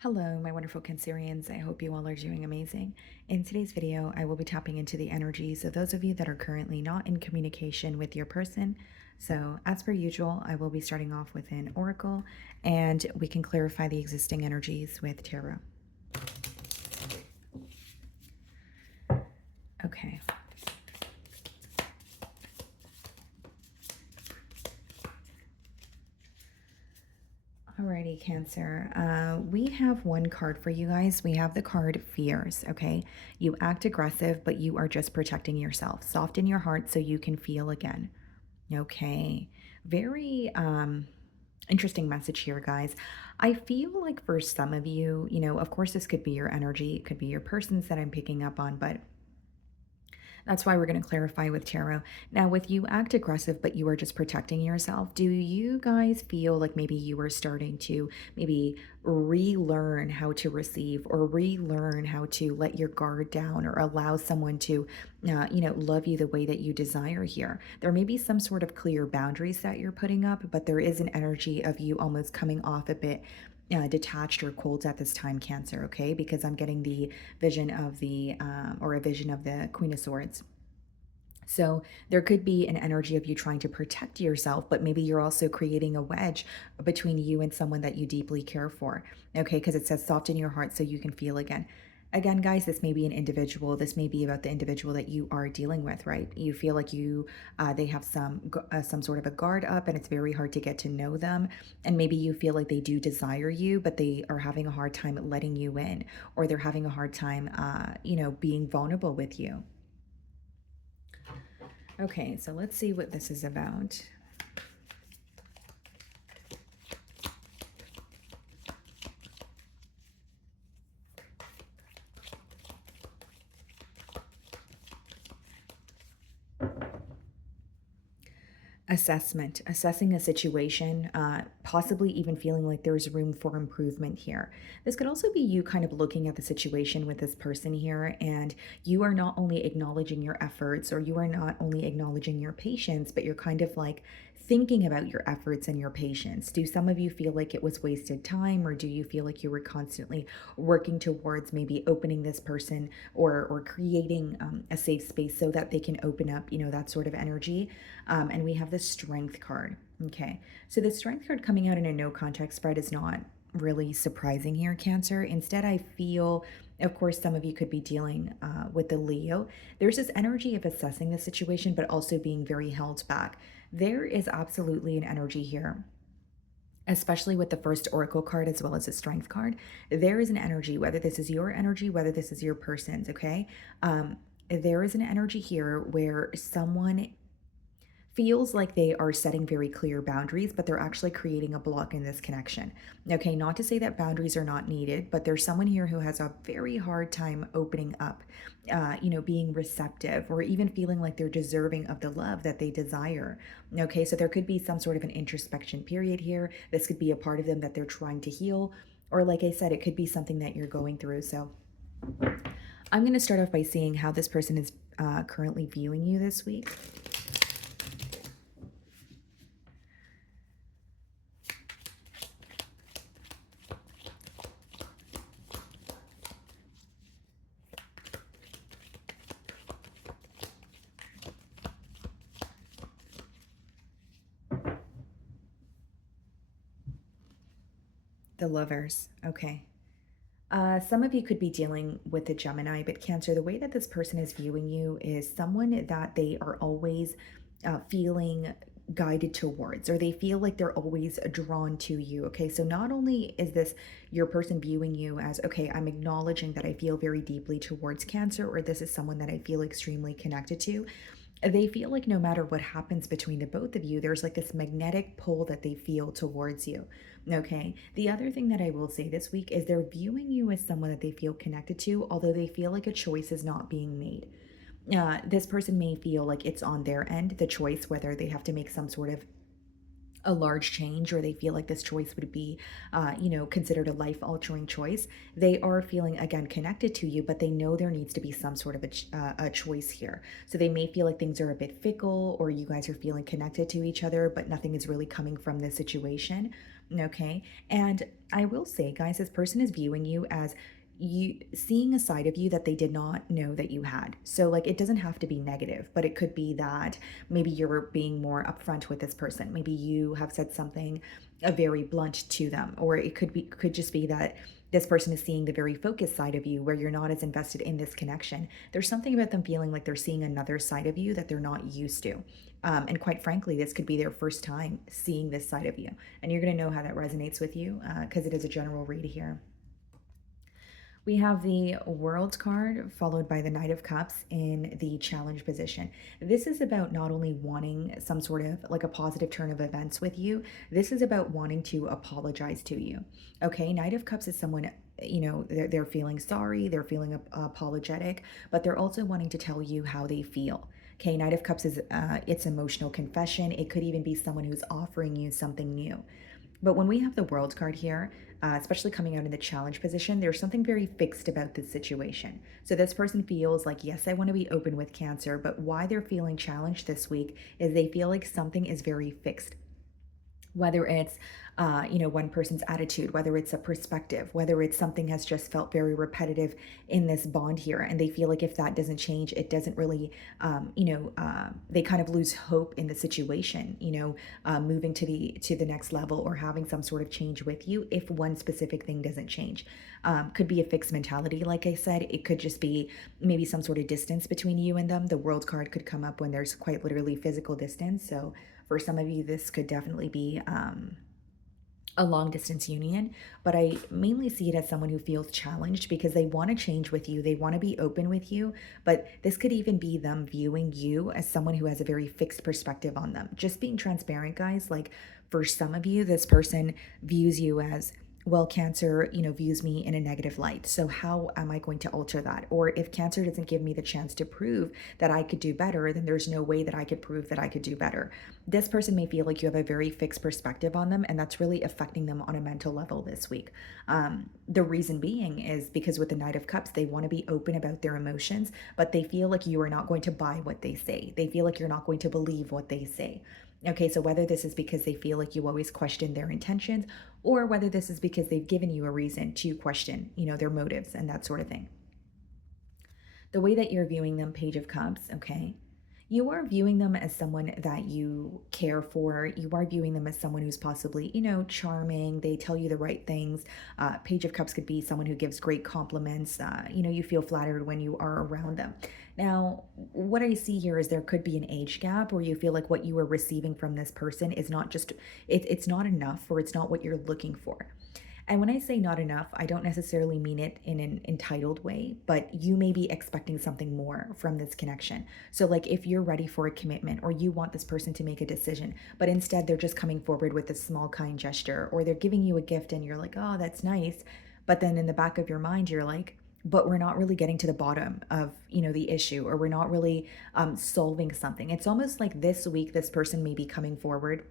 Hello, my wonderful Cancerians. I hope you all are doing amazing. In today's video, I will be tapping into the energies of those of you that are currently not in communication with your person. So, as per usual, I will be starting off with an oracle and we can clarify the existing energies with tarot. Okay. Alrighty, Cancer. We have one card for you guys. We have the card Fears, okay? You act aggressive, but you are just protecting yourself. Soften your heart so you can feel again. Okay. Very interesting message here, guys. I feel like for some of you, of course, this could be your energy, it could be your persons that I'm picking up on, but that's why we're going to clarify with tarot. Now, with you act aggressive, but you are just protecting yourself, do you guys feel like maybe you are starting to maybe relearn how to receive or relearn how to let your guard down or allow someone to, love you the way that you desire here? There may be some sort of clear boundaries that you're putting up, but there is an energy of you almost coming off a bit detached or cold at this time, Cancer, okay? Because I'm getting the vision of or a vision of the Queen of Swords. So there could be an energy of you trying to protect yourself, but maybe you're also creating a wedge between you and someone that you deeply care for, okay? Because it says soften your heart so you can feel again. Again, guys, this may be an individual. This may be about the individual that you are dealing with, right? You feel like they have some sort of a guard up, and it's very hard to get to know them. And maybe you feel like they do desire you, but they are having a hard time letting you in, or they're having a hard time, being vulnerable with you. Okay, so let's see what this is about. Assessing a situation, possibly even feeling like there's room for improvement here. This could also be you kind of looking at the situation with this person here, and you are not only acknowledging your efforts or you are not only acknowledging your patience, but you're kind of like thinking about your efforts and your patience. Do some of you feel like it was wasted time, or do you feel like you were constantly working towards maybe opening this person or creating a safe space so that they can open up, that sort of energy? And we have the Strength card. Okay, so the Strength card coming out in a no contact spread is not really surprising here, Cancer. Instead, I feel, of course, some of you could be dealing with the Leo. There's this energy of assessing the situation, but also being very held back. There is absolutely an energy here, especially with the first oracle card as well as the strength card. There is an energy, whether this is your energy, whether this is your person's, okay? There is an energy here where someone feels like they are setting very clear boundaries, but they're actually creating a block in this connection. Okay, not to say that boundaries are not needed, but there's someone here who has a very hard time opening up, being receptive, or even feeling like they're deserving of the love that they desire. Okay, so there could be some sort of an introspection period here. This could be a part of them that they're trying to heal, or like I said, it could be something that you're going through. So I'm going to start off by seeing how this person is currently viewing you this week. The Lovers. Okay. Some of you could be dealing with a Gemini, but Cancer, the way that this person is viewing you is someone that they are always feeling guided towards, or they feel like they're always drawn to you. Okay, so not only is this your person viewing you as, okay, I'm acknowledging that I feel very deeply towards Cancer, or this is someone that I feel extremely connected to. They feel like no matter what happens between the both of you, there's like this magnetic pull that they feel towards you. Okay. The other thing that I will say this week is they're viewing you as someone that they feel connected to, although they feel like a choice is not being made. This person may feel like it's on their end, the choice, whether they have to make some sort of a large change or they feel like this choice would be considered a life altering choice. They are feeling again connected to you, but they know there needs to be some sort of a choice here. So they may feel like things are a bit fickle, or you guys are feeling connected to each other but nothing is really coming from this situation. Okay. And I will say, guys, this person is viewing you as you seeing a side of you that they did not know that you had. So, like, it doesn't have to be negative, but it could be that maybe you're being more upfront with this person. Maybe you have said something very blunt to them, or it could just be that this person is seeing the very focused side of you where you're not as invested in this connection. There's something about them feeling like they're seeing another side of you that they're not used to. And quite frankly, this could be their first time seeing this side of you. And you're going to know how that resonates with you because it is a general read here. We have the World card followed by the Knight of Cups in the challenge position. This is about not only wanting some sort of like a positive turn of events with you, this is about wanting to apologize to you. Okay, Knight of Cups is someone, they're feeling sorry, they're feeling apologetic, but they're also wanting to tell you how they feel. Okay, Knight of Cups is it's emotional confession. It could even be someone who's offering you something new. But when we have the World card here, especially coming out in the challenge position, there's something very fixed about this situation. So this person feels like, yes, I want to be open with Cancer, but why they're feeling challenged this week is they feel like something is very fixed, whether it's one person's attitude, whether it's a perspective, whether it's something has just felt very repetitive in this bond here, and they feel like if that doesn't change, it doesn't really they kind of lose hope in the situation, moving to the next level or having some sort of change with you if one specific thing doesn't change. Could be a fixed mentality, like I said. It could just be maybe some sort of distance between you and them. The World card could come up when there's quite literally physical distance. So for some of you, this could definitely be a long distance union, but I mainly see it as someone who feels challenged because they want to change with you. They want to be open with you, but this could even be them viewing you as someone who has a very fixed perspective on them. Just being transparent, guys, like for some of you, this person views you as, well, Cancer, views me in a negative light. So how am I going to alter that? Or if Cancer doesn't give me the chance to prove that I could do better, then there's no way that I could prove that I could do better. This person may feel like you have a very fixed perspective on them, and that's really affecting them on a mental level this week. The reason being is because with the Knight of Cups, they want to be open about their emotions, but they feel like you are not going to buy what they say. They feel like you're not going to believe what they say. Okay, so whether this is because they feel like you always question their intentions, or whether this is because they've given you a reason to question, their motives and that sort of thing. The way that you're viewing them, Page of Cups, okay, you are viewing them as someone that you care for. You are viewing them as someone who's possibly, charming. They tell you the right things. Page of Cups could be someone who gives great compliments. You feel flattered when you are around them. Now, what I see here is there could be an age gap where you feel like what you are receiving from this person is not just, it's not enough, or it's not what you're looking for. And when I say not enough, I don't necessarily mean it in an entitled way, but you may be expecting something more from this connection. So, like if you're ready for a commitment or you want this person to make a decision, but instead they're just coming forward with a small, kind gesture, or they're giving you a gift and you're like, oh, that's nice. But then in the back of your mind, you're like, but we're not really getting to the bottom of the issue, or we're not really solving something. It's almost like this week this person may be coming forward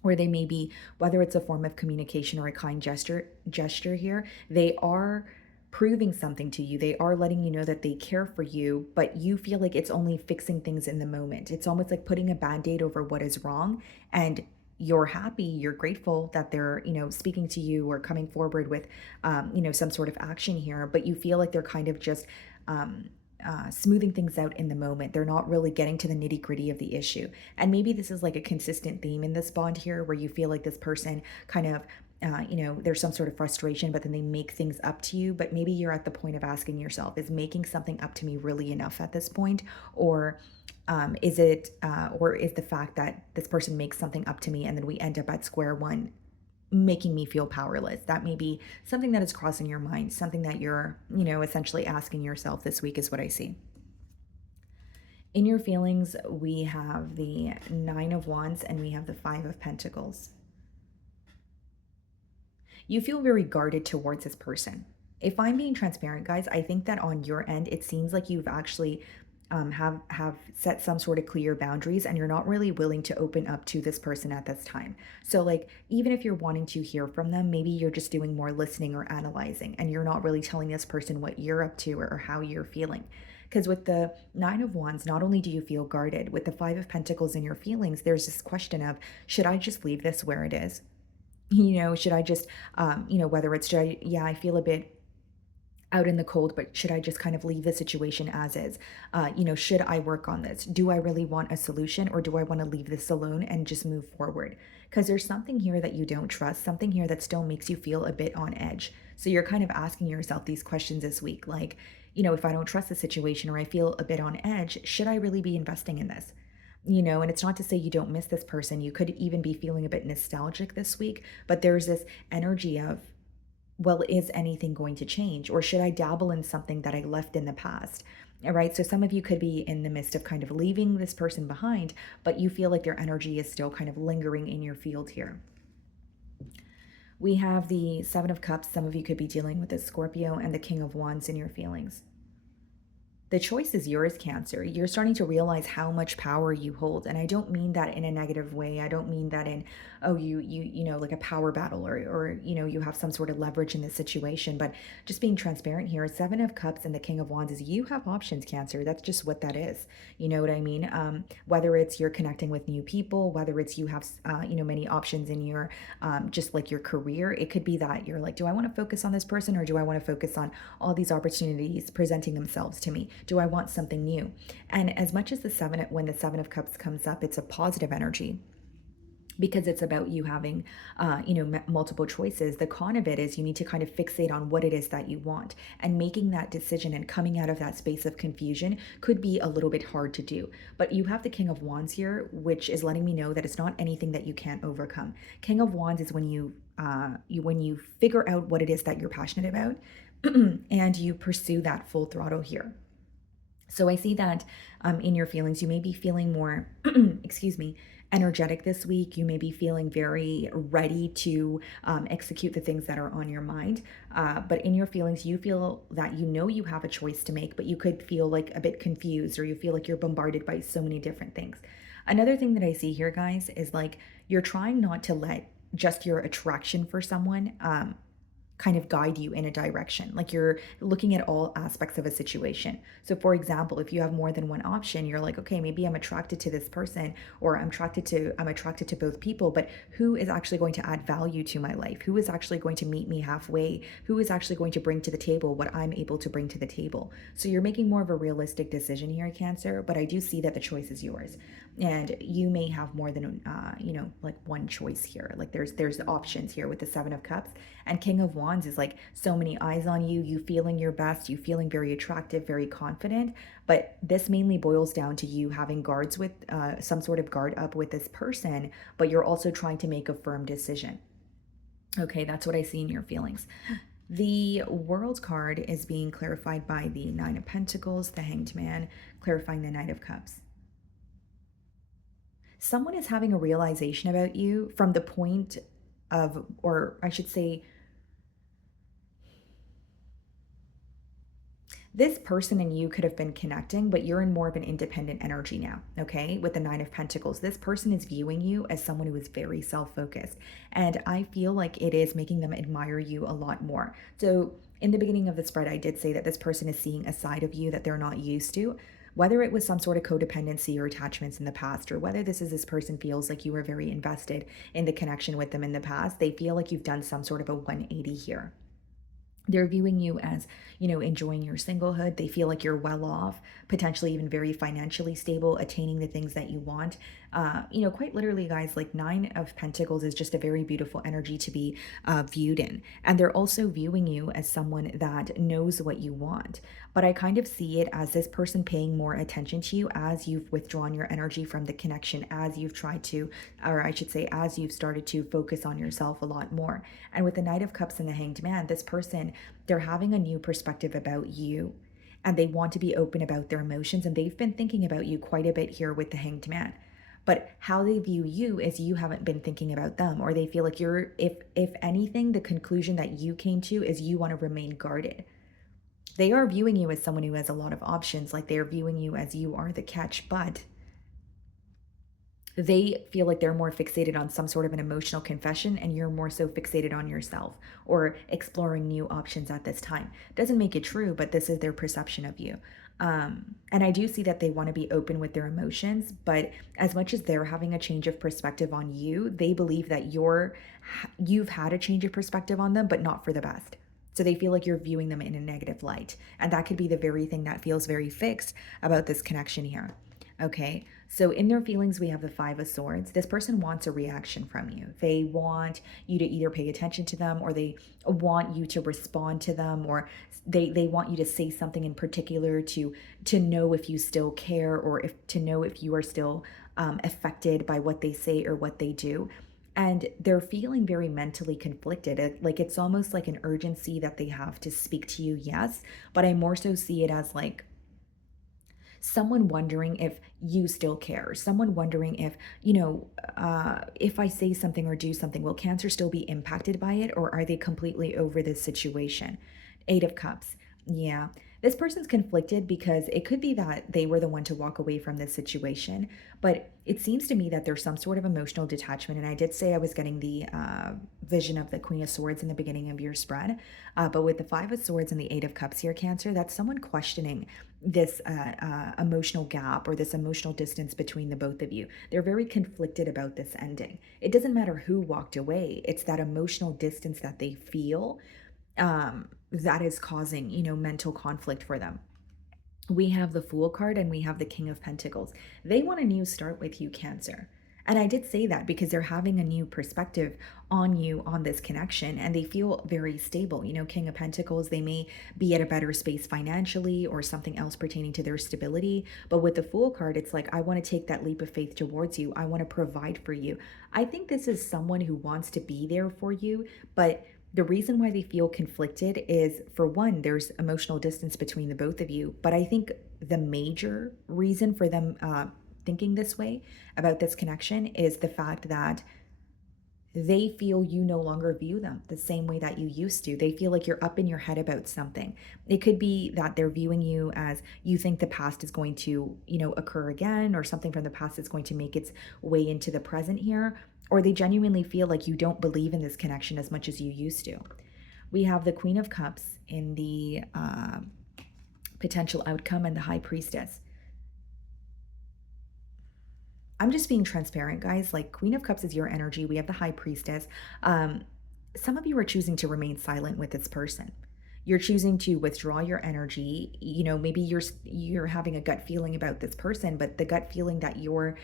where they may be, whether it's a form of communication or a kind gesture here, they are proving something to you. They are letting you know that they care for you, but you feel like it's only fixing things in the moment. It's almost like putting a band-aid over what is wrong, and you're happy, you're grateful that they're, speaking to you or coming forward with, some sort of action here, but you feel like they're kind of just smoothing things out in the moment. They're not really getting to the nitty gritty of the issue. And maybe this is like a consistent theme in this bond here, where you feel like this person kind of, there's some sort of frustration, but then they make things up to you. But maybe you're at the point of asking yourself, is making something up to me really enough at this point? Or is the fact that this person makes something up to me and then we end up at square one making me feel powerless? That may be something that is crossing your mind, something that you're, essentially asking yourself this week, is what I see. In your feelings, we have the Nine of Wands and we have the Five of Pentacles. You feel very guarded towards this person. If I'm being transparent, guys, I think that on your end, it seems like you've actually have set some sort of clear boundaries, and you're not really willing to open up to this person at this time. So like, even if you're wanting to hear from them, maybe you're just doing more listening or analyzing, and you're not really telling this person what you're up to or how you're feeling. Because with the Nine of Wands, not only do you feel guarded, with the Five of Pentacles in your feelings, there's this question of, should I just leave this where it is? Should I just, whether it's, yeah, I feel a bit out in the cold, but should I just kind of leave the situation as is? Should I work on this? Do I really want a solution, or do I want to leave this alone and just move forward? Because there's something here that you don't trust, something here that still makes you feel a bit on edge. So you're kind of asking yourself these questions this week, like, if I don't trust the situation or I feel a bit on edge, should I really be investing in this? And it's not to say you don't miss this person. You could even be feeling a bit nostalgic this week, but there's this energy of, well, is anything going to change? Or should I dabble in something that I left in the past? All right. So some of you could be in the midst of kind of leaving this person behind, but you feel like their energy is still kind of lingering in your field here. We have the Seven of Cups. Some of you could be dealing with a Scorpio, and the King of Wands in your feelings. The choice is yours, Cancer. You're starting to realize how much power you hold. And I don't mean that in a negative way. I don't mean that in, oh, like a power battle, or, you have some sort of leverage in this situation, but just being transparent here. Seven of Cups and the King of Wands is you have options, Cancer. That's just what that is. You know what I mean? Whether it's you're connecting with new people, whether it's you have, many options in your, just like your career, it could be that you're like, do I want to focus on this person, or do I want to focus on all these opportunities presenting themselves to me? Do I want something new? And as much as when the Seven of Cups comes up, it's a positive energy because it's about you having, multiple choices. The con of it is you need to kind of fixate on what it is that you want, and making that decision and coming out of that space of confusion could be a little bit hard to do. But you have the King of Wands here, which is letting me know that it's not anything that you can't overcome. King of Wands is when you figure out what it is that you're passionate about and you pursue that full throttle here. So I see that in your feelings, you may be feeling more, excuse me, energetic this week. You may be feeling very ready to execute the things that are on your mind. But in your feelings, you feel that you have a choice to make, but you could feel like a bit confused, or you feel like you're bombarded by so many different things. Another thing that I see here, guys, is like you're trying not to let just your attraction for someone kind of guide you in a direction. Like you're looking at all aspects of a situation. So for example, if you have more than one option, you're like, okay, maybe I'm attracted to this person, or I'm attracted to both people, but who is actually going to add value to my life? Who is actually going to meet me halfway? Who is actually going to bring to the table what I'm able to bring to the table? So you're making more of a realistic decision here, Cancer, but I do see that the choice is yours. And you may have more than like one choice here. Like there's options here with the Seven of Cups. And King of Wands is like so many eyes on you, you feeling your best, you feeling very attractive, very confident. But this mainly boils down to you having guards with some sort of guard up with this person, but you're also trying to make a firm decision. Okay, that's what I see in your feelings. The World card is being clarified by the Nine of Pentacles, the Hanged Man, clarifying the Knight of Cups. Someone is having a realization about you from the point of, or I should say, this person and you could have been connecting, but you're in more of an independent energy now, okay? With the Nine of Pentacles, this person is viewing you as someone who is very self-focused. And I feel like it is making them admire you a lot more. So in the beginning of the spread, I did say that this person is seeing a side of you that they're not used to. Whether it was some sort of codependency or attachments in the past, or whether this person feels like you were very invested in the connection with them in the past, they feel like you've done some sort of a 180 here. They're viewing you as, enjoying your singlehood. They feel like you're well off, potentially even very financially stable, attaining the things that you want. Quite literally, guys, like Nine of Pentacles is just a very beautiful energy to be viewed in. And they're also viewing you as someone that knows what you want. But I kind of see it as this person paying more attention to you as you've withdrawn your energy from the connection, as you've tried to, or I should say, as you've started to focus on yourself a lot more. And with the Knight of Cups and the Hanged Man, this person, they're having a new perspective about you, and they want to be open about their emotions, and they've been thinking about you quite a bit here with the Hanged Man. But how they view you is you haven't been thinking about them, or they feel like you're, if anything, the conclusion that you came to is you want to remain guarded. They are viewing you as someone who has a lot of options, like they're viewing you as you are the catch, but They feel like they're more fixated on some sort of an emotional confession, and you're more so fixated on yourself or exploring new options at this time. Doesn't make it true, but this is their perception of you. And I do see that they want to be open with their emotions, but as much as they're having a change of perspective on you, they believe that you've had a change of perspective on them, but not for the best. So they feel like you're viewing them in a negative light. And that could be the very thing that feels very fixed about this connection here. Okay. So in their feelings, we have the Five of Swords. This person wants a reaction from you. They want you to either pay attention to them, or they want you to respond to them, or they want you to say something in particular to know if you still care, or if to know if you are still affected by what they say or what they do. And they're feeling very mentally conflicted. Like it's almost like an urgency that they have to speak to you, yes, but I more so see it as like someone wondering if you still care, someone wondering if, if I say something or do something, will Cancer still be impacted by it, or are they completely over this situation? Eight of Cups. Yeah. This person's conflicted because it could be that they were the one to walk away from this situation, but it seems to me that there's some sort of emotional detachment. And I did say I was getting the vision of the Queen of Swords in the beginning of your spread, but with the Five of Swords and the Eight of Cups here, Cancer, that's someone questioning this emotional gap or this emotional distance between the both of you. They're very conflicted about this ending. It doesn't matter who walked away, it's that emotional distance that they feel that is causing, mental conflict for them. We have the Fool card and we have the King of Pentacles. They want a new start with you, Cancer. And I did say that because they're having a new perspective on you on this connection, and they feel very stable. King of Pentacles, they may be at a better space financially or something else pertaining to their stability. But with the Fool card, it's like, I want to take that leap of faith towards you. I want to provide for you. I think this is someone who wants to be there for you, but the reason why they feel conflicted is, for one, there's emotional distance between the both of you. But I think the major reason for them thinking this way about this connection is the fact that they feel you no longer view them the same way that you used to. They feel like you're up in your head about something. It could be that they're viewing you as you think the past is going to, occur again, or something from the past is going to make its way into the present here, or they genuinely feel like you don't believe in this connection as much as you used to. We have the Queen of Cups in the potential outcome and the High Priestess. I'm just being transparent, guys. Like, Queen of Cups is your energy. We have the High Priestess. Some of you are choosing to remain silent with this person. You're choosing to withdraw your energy. Maybe you're having a gut feeling about this person, but the gut feeling that you're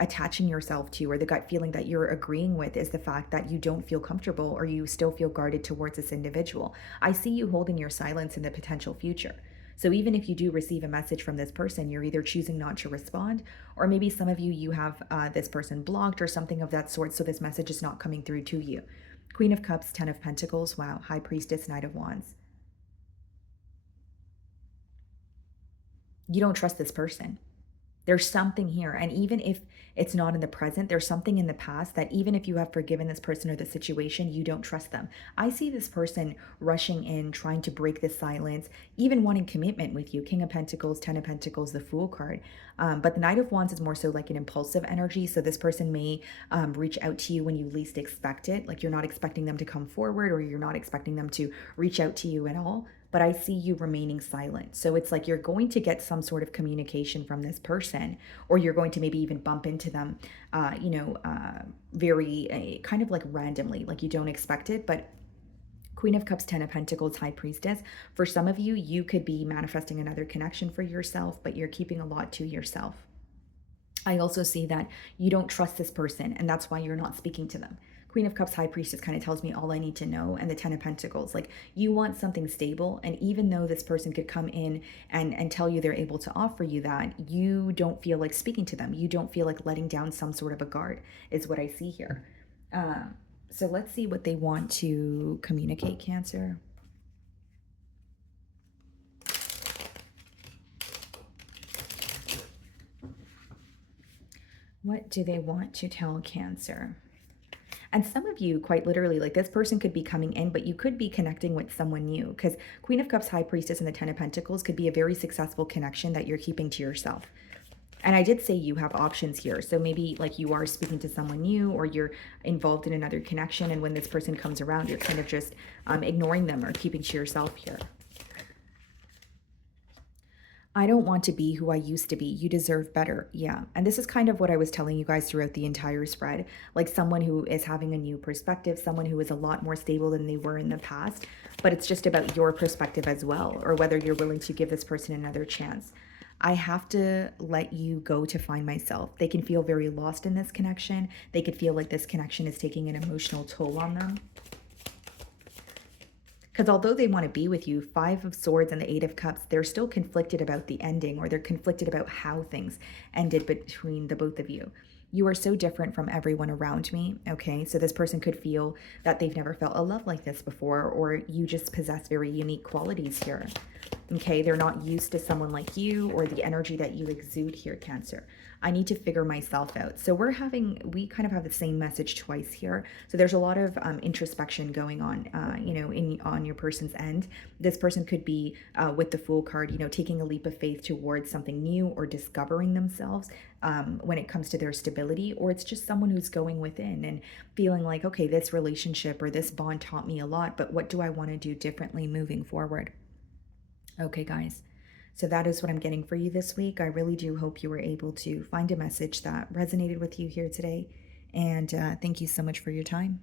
attaching yourself to, or the gut feeling that you're agreeing with, is the fact that you don't feel comfortable, or you still feel guarded towards this individual. I see you holding your silence in the potential future. So even if you do receive a message from this person, you're either choosing not to respond, or maybe some of you have this person blocked or something of that sort, so this message is not coming through to you. Queen of Cups, Ten of Pentacles, wow, High Priestess, Knight of Wands. You don't trust this person. There's something here. And even if it's not in the present, there's something in the past that, even if you have forgiven this person or the situation, you don't trust them. I see this person rushing in, trying to break the silence, even wanting commitment with you. King of Pentacles, Ten of Pentacles, the Fool card. But the Knight of Wands is more so like an impulsive energy. So this person may reach out to you when you least expect it. Like, you're not expecting them to come forward, or you're not expecting them to reach out to you at all. But I see you remaining silent. So it's like you're going to get some sort of communication from this person, or you're going to maybe even bump into them, very kind of like randomly, like you don't expect it. But Queen of Cups, Ten of Pentacles, High Priestess. For some of you, you could be manifesting another connection for yourself, but you're keeping a lot to yourself. I also see that you don't trust this person, and that's why you're not speaking to them. Queen of Cups, High Priestess kind of tells me all I need to know. And the Ten of Pentacles, like, you want something stable. And even though this person could come in and tell you they're able to offer you that, you don't feel like speaking to them. You don't feel like letting down some sort of a guard, is what I see here. So let's see what they want to communicate, Cancer. What do they want to tell Cancer? And some of you, quite literally, like, this person could be coming in, but you could be connecting with someone new, because Queen of Cups, High Priestess, and the Ten of Pentacles could be a very successful connection that you're keeping to yourself. And I did say you have options here. So maybe like you are speaking to someone new or you're involved in another connection. And when this person comes around, you're kind of just ignoring them or keeping to yourself here. I don't want to be who I used to be. You deserve better. Yeah. And this is kind of what I was telling you guys throughout the entire spread. Like someone who is having a new perspective, someone who is a lot more stable than they were in the past. But it's just about your perspective as well, or whether you're willing to give this person another chance. I have to let you go to find myself. They can feel very lost in this connection. They could feel like this connection is taking an emotional toll on them. Because although they want to be with you, Five of Swords and the Eight of Cups, they're still conflicted about the ending, or they're conflicted about how things ended between the both of you. You are so different from everyone around me, okay? So this person could feel that they've never felt a love like this before, or you just possess very unique qualities here. Okay, they're not used to someone like you or the energy that you exude here, Cancer. I need to figure myself out. So we kind of have the same message twice here. So there's a lot of introspection going on, on your person's end. This person could be with the Fool card, taking a leap of faith towards something new or discovering themselves when it comes to their stability, or it's just someone who's going within and feeling like, okay, this relationship or this bond taught me a lot, but what do I want to do differently moving forward? Okay, guys. So that is what I'm getting for you this week. I really do hope you were able to find a message that resonated with you here today. And thank you so much for your time.